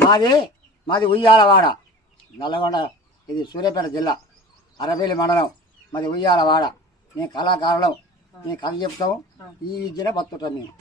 మాది మాది ఉయ్యాలవాడ నల్లగొండ ఇది సూర్యాపేట జిల్లా అరవేలి మండలం. మాది ఉయ్యాలవాడ. మేము కళాకారులం మేము కథ చెప్తాం. ఈ విద్యనే బతుకుతాం మేము.